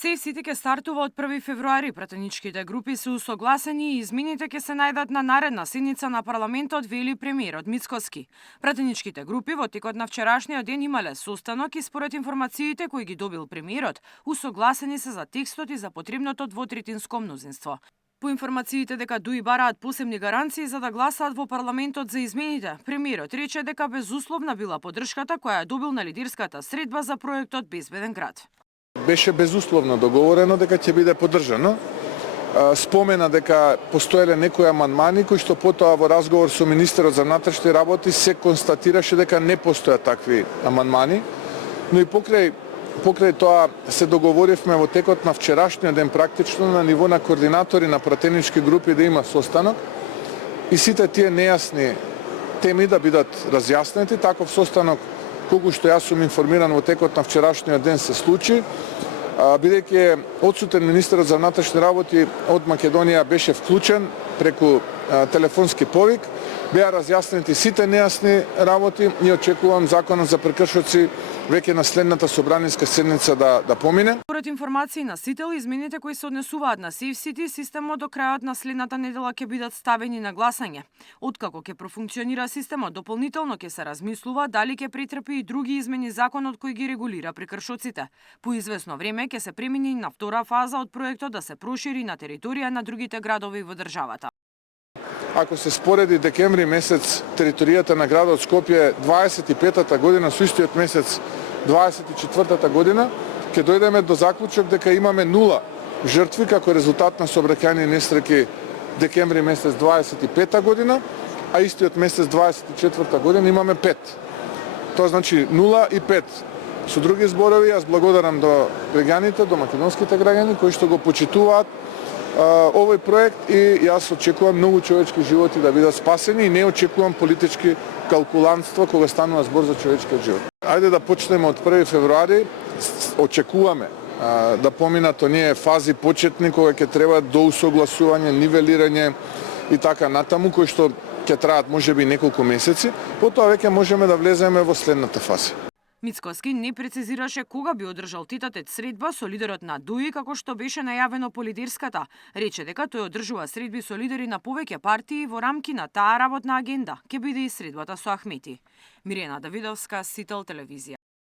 Сејфсити ќе стартува од 1 февруари. Пратеничките групи се усогласени и измените ќе се најдат на наредна седница на парламентот, вели премиерот Мицкоски. Пратеничките групи во текот на вчерашниот ден имале состанок и според информациите кои ги добил премиерот, усогласени се за текстот и за потребното двотретинско мнозинство. По информациите дека ДУИ бараат посебни гаранции за да гласаат во парламентот за измените, премиерот рече дека безусловна била поддршката која ја добил на лидерската средба за проектот Безбеден град. Беше безусловно договорено дека ќе биде поддржано. Спомена дека постоеле некои амандмани кои што потоа во разговор со министерот за внатрешни работи се констатираше дека не постојат такви амандмани, но и покрај тоа се договоривме во текот на вчерашниот ден практично на ниво на координатори на пратенички групи да има состанок и сите тие нејасни теми да бидат разјаснети. Таков состанок, колку што јас сум информиран во текот на вчерашниот ден се случи, бидејќи одсутен министерот за внатрешни работи од Македонија беше вклучен преку телефонски повик, беа разјаснети сите нејасни работи и очекувам законот за прекршоци веќе на следната собраниска седница да помине. Според информации на СИТЕЛ, измените кои се однесуваат на Сејфсити, системот до крајот на следната недела ќе бидат ставени на гласање. Откако ќе профункционира системот, дополнително ќе се размислува дали ќе претрпи и други измени законот кој ги регулира прекршоците. По извесно време ќе се премине на втора фаза од проектот да се прошири на територија на другите градови во државата. Ако се спореди декември месец територијата на градот Скопје 25-та година со истиот месец 24-та година, ќе дојдеме до заклучок дека имаме 0 жртви како резултат на сообраќајни несреќи декември месец 25-та година, а истиот месец 24-та година имаме 5. Тоа значи 0 и 5. Со други зборови, јас благодарам до граѓаните, до македонските граѓани кои што го почитуваат овој проект и јас очекувам многу човечки животи да бидат спасени и не очекувам политички калкулантство кога станува збор за човечкиот живот. Ајде да почнеме од 1 февруари, очекуваме да поминат оние фази почетни кога ќе треба до усогласување, нивелирање и така натаму, кои што ќе траат можеби неколку месеци, потоа веќе можеме да влеземе во следната фаза. Мицкоски не прецизираше кога би одржал тетатет средба со лидерот на ДУИ како што беше најавено по лидерската. Рече дека тој одржува средби со лидери на повеќе партии во рамки на таа работна агенда. Ќе биде и средбата со Ахмети. Мирена Давидовска, СИТЕЛ телевизија.